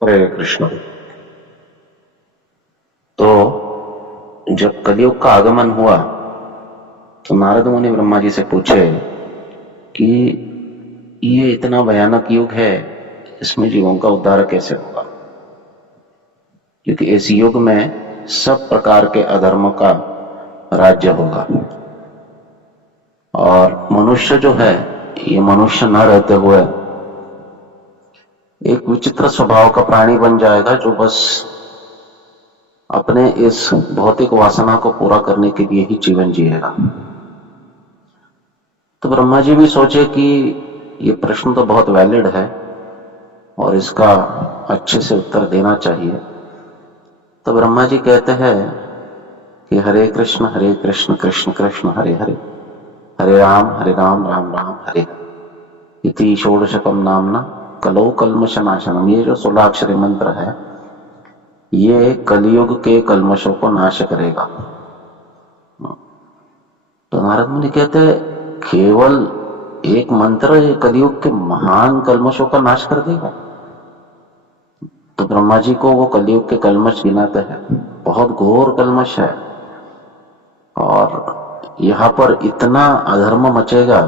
हरे कृष्ण। तो जब कलयुग का आगमन हुआ तो नारद मुनि ब्रह्मा जी से पूछे कि ये इतना भयानक युग है, इसमें जीवों का उद्धार कैसे होगा? क्योंकि इस युग में सब प्रकार के अधर्म का राज्य होगा और मनुष्य जो है, ये मनुष्य न रहते हुए एक विचित्र स्वभाव का प्राणी बन जाएगा जो बस अपने इस भौतिक वासना को पूरा करने के लिए ही जीवन जिएगा। तो ब्रह्मा जी भी सोचे कि ये प्रश्न तो बहुत वैलिड है और इसका अच्छे से उत्तर देना चाहिए। तो ब्रह्मा जी कहते हैं कि हरे कृष्ण कृष्ण कृष्ण हरे हरे, हरे राम राम राम हरे हरे, इति षोडशकम नामना कलौ कल्मष नाशनम। ये जो 16 अक्षरी मंत्र है, ये कलयुग के कल्मशों को नाश करेगा। तो नारद मुनि कहते केवल एक मंत्र ये कलयुग के महान कल्मशों का नाश कर देगा? तो ब्रह्मा जी को वो कलयुग के कल्मश गिनाते हैं, बहुत घोर कल्मश है और यहाँ पर इतना अधर्म मचेगा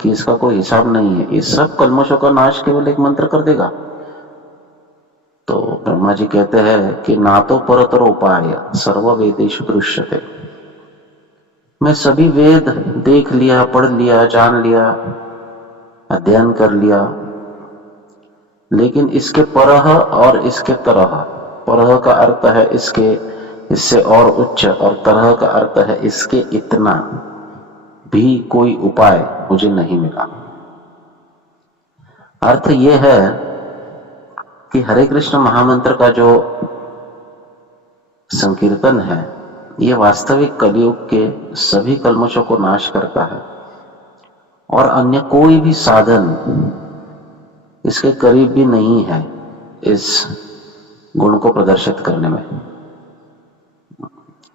कि इसका कोई हिसाब नहीं है। इस सब कल्मशों का नाश केवल एक मंत्र कर देगा। तो ब्रह्मा जी कहते हैं कि ना तो परतर उपाय सर्व वेदेषु दृश्यते। मैं सभी वेद देख लिया, पढ़ लिया, जान लिया, अध्ययन कर लिया, लेकिन इसके परह और इसके तरह। परह का अर्थ है इसके, इससे और उच्च, और तरह का अर्थ है इसके इतना भी कोई उपाय मुझे नहीं मिला। अर्थ यह है कि हरे कृष्ण महामंत्र का जो संकीर्तन है, यह वास्तविक कलयुग के सभी कल्मशों को नाश करता है और अन्य कोई भी साधन इसके करीब भी नहीं है इस गुण को प्रदर्शित करने में।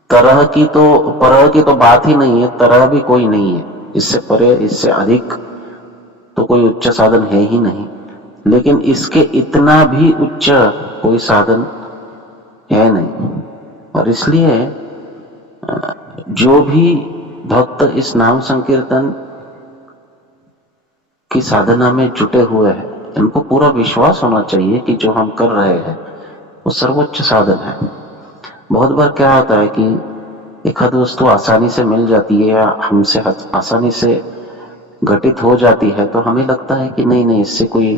तरह की तो, परह की तो बात ही नहीं है, तरह भी कोई नहीं है। इससे परे, इससे अधिक तो कोई उच्च साधन है ही नहीं, लेकिन इसके इतना भी उच्च कोई साधन है नहीं। और इसलिए जो भी भक्त इस नाम संकीर्तन की साधना में जुटे हुए हैं, इनको पूरा विश्वास होना चाहिए कि जो हम कर रहे हैं वो सर्वोच्च साधन है। बहुत बार क्या होता है कि एक आध वस्तु आसानी से मिल जाती है या हमसे आसानी से घटित हो जाती है, तो हमें लगता है कि नहीं नहीं, इससे कोई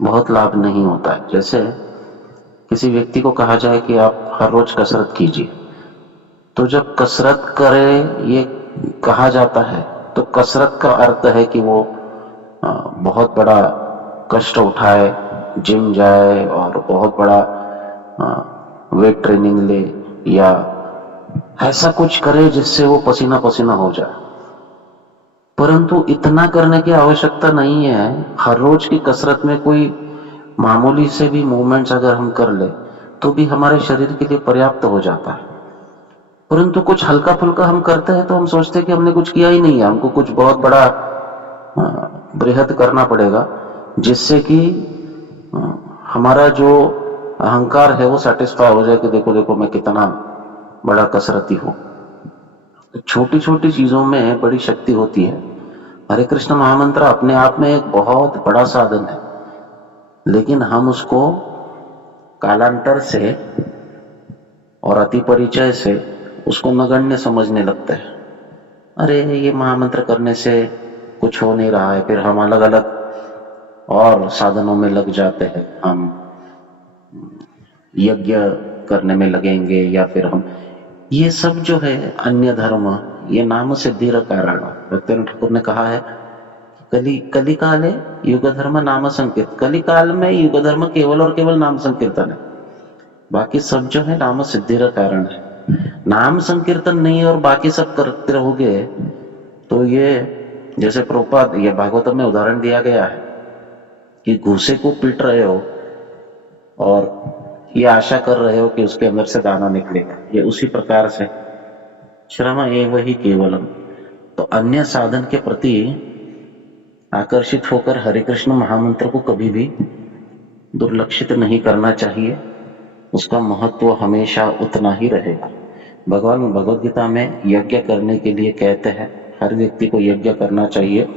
बहुत लाभ नहीं होता है। जैसे किसी व्यक्ति को कहा जाए कि आप हर रोज कसरत कीजिए, तो जब कसरत करे ये कहा जाता है, तो कसरत का अर्थ है कि वो बहुत बड़ा कष्ट उठाए, जिम जाए और बहुत बड़ा वेट ट्रेनिंग ले, या ऐसा कुछ करे जिससे वो पसीना पसीना हो जाए। परंतु इतना करने की आवश्यकता नहीं है। हर रोज की कसरत में कोई मामूली से भी मूवमेंट्स अगर हम कर ले तो भी हमारे शरीर के लिए पर्याप्त हो जाता है। परंतु कुछ हल्का फुल्का हम करते हैं तो हम सोचते हैं कि हमने कुछ किया ही नहीं है, हमको कुछ बहुत बड़ा बृहद करना पड़ेगा जिससे कि हमारा जो अहंकार है वो सेटिस्फाई हो जाए कि देखो देखो मैं कितना बड़ा कसरती हूं। छोटी छोटी चीजों में बड़ी शक्ति होती है। हरे कृष्ण महामंत्र अपने आप में एक बहुत बड़ा साधन है, लेकिन हम उसको कालांतर से और अति परिचय से उसको नगण्य समझने लगते हैं। अरे ये महामंत्र करने से कुछ हो नहीं रहा है, फिर हम अलग अलग और साधनों में लग जाते हैं। हम यज्ञ करने में लगेंगे, या फिर हम ये सब जो है अन्य धर्म, ये नाम सिद्धि का कारण। भक्तिनाथ ठाकुर ने कहा है कली काल है युग धर्म नाम संकीर्तन। कली काल में युग धर्म केवल और केवल नाम संकीर्तन है, बाकी सब जो है नाम सिद्धि का कारण है। नाम संकीर्तन नहीं और बाकी सब करते रहोगे तो ये, जैसे प्रभुपाद ये भागवतम में उदाहरण दिया गया है कि घूसे को पीट रहे हो और ये आशा कर रहे हो कि उसके अंदर से दाना निकलेगा, ये उसी प्रकार से श्रम एव ही केवलम। तो अन्य साधन के प्रति आकर्षित होकर हरे कृष्ण महामंत्र को कभी भी दुर्लक्षित नहीं करना चाहिए, उसका महत्व हमेशा उतना ही रहेगा। भगवान भगवद गीता में यज्ञ करने के लिए कहते हैं, हर व्यक्ति को यज्ञ करना चाहिए,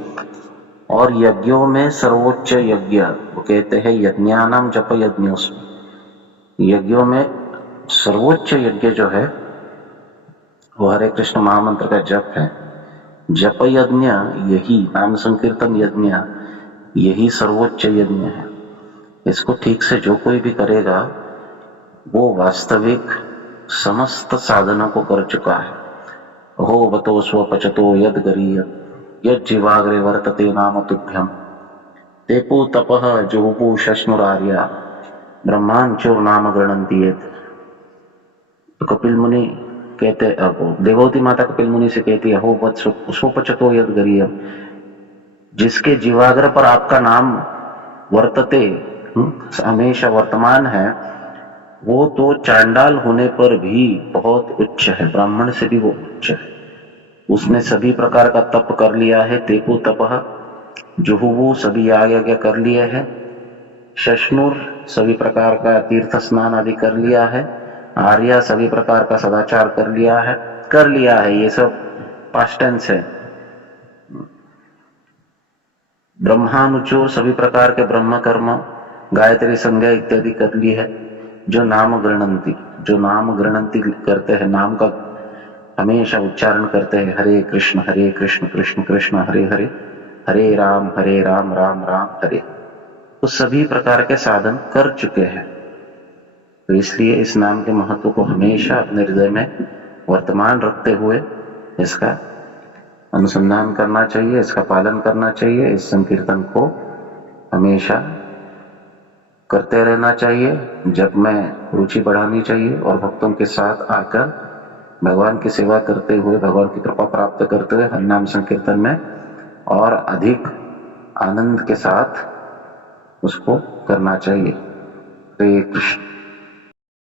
और यज्ञों में सर्वोच्च यज्ञ वो कहते हैं यज्ञानाम जप यज्ञोस्मि। यज्ञों में सर्वोच्च यज्ञ जो है वो हरे कृष्ण महामंत्र का जप है। जप यज्ञ, यही नाम संकीर्तन यज्ञ, यही सर्वोच्च यज्ञ है। इसको ठीक से जो कोई भी करेगा वो वास्तविक समस्त साधनों को कर चुका है। हो बतो स्वपचतो यद गरीय यद जीवाग्रे वर्तते नाम तुभ्यम तेपो तपः जुहुपु शश्नुरार्या ब्रह्मांचो नाम गृणंती येत। तो कपिल मुनि कहते, देववती माता कपिल मुनि से कहती है, हो बत स्वपचतो यद गरीय, जिसके जीवाग्र पर आपका नाम वर्तते, हमेशा वर्तमान है, वो तो चांडाल होने पर भी बहुत उच्च है, ब्राह्मण से भी वो उच्च है। उसने सभी प्रकार का तप कर लिया है, तेपो तपः जुहुवु, सभी यज्ञ कर लिए हैं, शश्नुर सभी प्रकार का तीर्थ स्नान आदि कर लिया है, आर्या सभी प्रकार का सदाचार कर लिया है, ये सब पास्ट टेंस है। ब्रह्मानुचो सभी प्रकार के ब्रह्म कर्म गायत्री संध्या इत्यादि कर ली है। जो नाम गृणंती करते हैं, नाम का हमेशा उच्चारण करते हैं, हरे कृष्ण कृष्ण कृष्ण हरे हरे, हरे राम राम राम हरे, तो सभी प्रकार के साधन कर चुके हैं। तो इसलिए इस नाम के महत्व को हमेशा अपने हृदय में वर्तमान रखते हुए इसका अनुसंधान करना चाहिए, इसका पालन करना चाहिए, इस संकीर्तन को हमेशा करते रहना चाहिए, जप में रुचि बढ़ानी चाहिए, और भक्तों के साथ आकर भगवान की सेवा करते हुए, भगवान की कृपा प्राप्त करते हुए हरिनाम संकीर्तन में और अधिक आनंद के साथ उसको करना चाहिए। हरे कृष्ण।